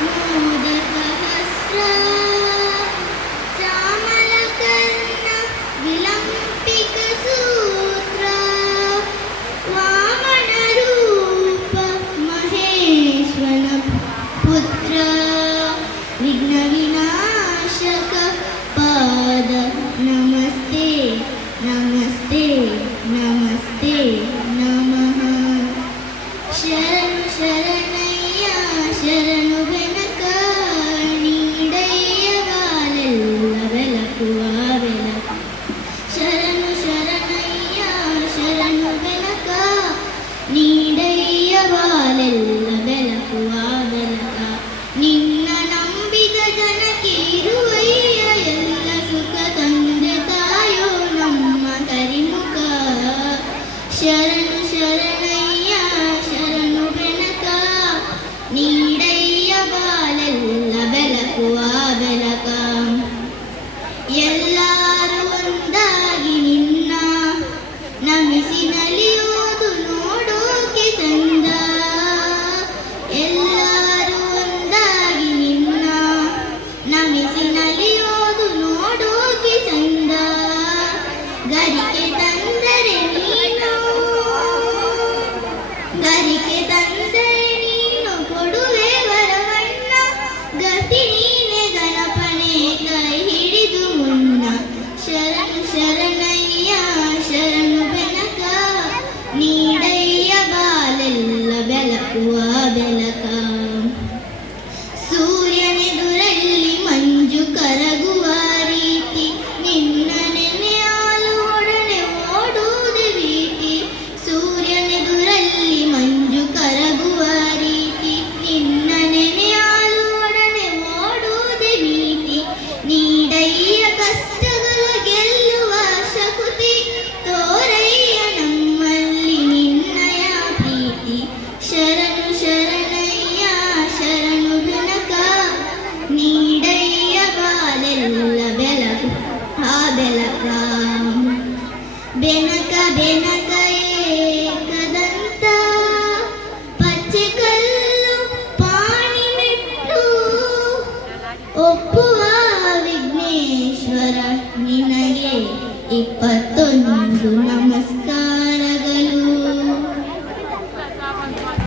मोदकहस्र चामलकर्ण विलम्बिकसूत्र वामनरूप महेश्वर पुत्र विघ्नविनाशक पाद नमस्ते नमस्ते नमस्ते नमः। शरणु शरणಯ್ಯ ಶರಣು ಬೆನಕ ನೀಡಯ್ಯ ಬಾಲೆಲ್ಲ ಬೆಳಕುವ ಬೆಳಕು. ಶರಣು ಶರಣಯ್ಯ ಶರಣು ಬೆನಕ ನೀಡಯ್ಯ ಬಾಲೆಲ್ಲ ಬೆಳಕುವ ಬೆಳಕ. ನಿನ್ನ ನಂಬಿದ ಜನಕ್ಕೆ ಇರುವಯ್ಯ ಎಲ್ಲ ಸುಖ ತಂದೆ ತಾಯೋ ನಮ್ಮ ಕರಿಮುಖ. ಶರಣು ಶರಣಯ್ಯ ಶರಣು ಬೆನಕ ನೀಡಯ್ಯ ಬಾಲೆಲ್ಲ ಬೆಳಕುವ ಬೆಳಕ. ಎಲ್ಲರೂ ಒಂದಾಗಿ ನಿನ್ನ ನಮಿಸಿ ನಲಿಯೋದು ನೋಡೋಕೆ ಚಂದ. ಎಲ್ಲರೂ ಒಂದಾಗಿ ನಿನ್ನ ನಮಿಸಿ ನಲಿಯೋದು ನೋಡೋಕೆ ಚಂದ. ಗರಿಕೆ ತಂದರೆ ನೀನು ಗರಿಕೆ ತಂದರೆ ನೀನು ಕೊಡುವೆ ವರವನ್ನ. ಗತಿ ನೀನೆ ಗಣಪನೆ ಕೈ ಹಿಡಿದು ಮುನ್ನ. ಶರಣು ಶರಣಯ್ಯ ಶರಣು ಬೆನಕ ನೀಡಯ್ಯ ಬಾಲೆಲ್ಲ ಬೆಳಕುವ ಬೆಳಕ. ಸೂರ್ಯನೆದುರಲ್ಲಿ ಮಂಜು ಕರಗುವ ರೀತಿ ನಿನ್ನ ನೆನೆಯಾಲು ಒಡನೆ ಓಡುವುದೇ ಭೀತಿ. ಸೂರ್ಯನೆದುರಲ್ಲಿ ಮಂಜು ಕರಗುವ ರೀತಿ ನಿನ್ನ ನೆನೆಯಾಲು ಒಡನೆ ಓಡುವುದೇ ಭೀತಿ. ನೀಡಯ್ಯ ಕಷ್ಟಗಳ ಗೆಲ್ಲುವ ಶಕುತಿ ತೋರಯ್ಯ ನಮ್ಮಲ್ಲಿ ನಿನ್ನಯ ಪ್ರೀತಿ. ಶರಣು ಶರಣಯ್ಯ ಶರಣು ಬೆನಕ ನೀಡಯ್ಯ ಬಾಲೆಲ್ಲ ಬೆಳಕು ಆ ಬೆಳಕ. ಬೆನಕ ಬೆನಕ ಏಕದಂತ ಪಚ್ಚೆ ಕಲ್ಲು ಪಾಣಿ ಮೆಟ್ಟು ಒಪ್ಪುವ ವಿಘ್ನೇಶ್ವರ ನಿನಗೆ 21 ನಮಸ್ಕಾರ.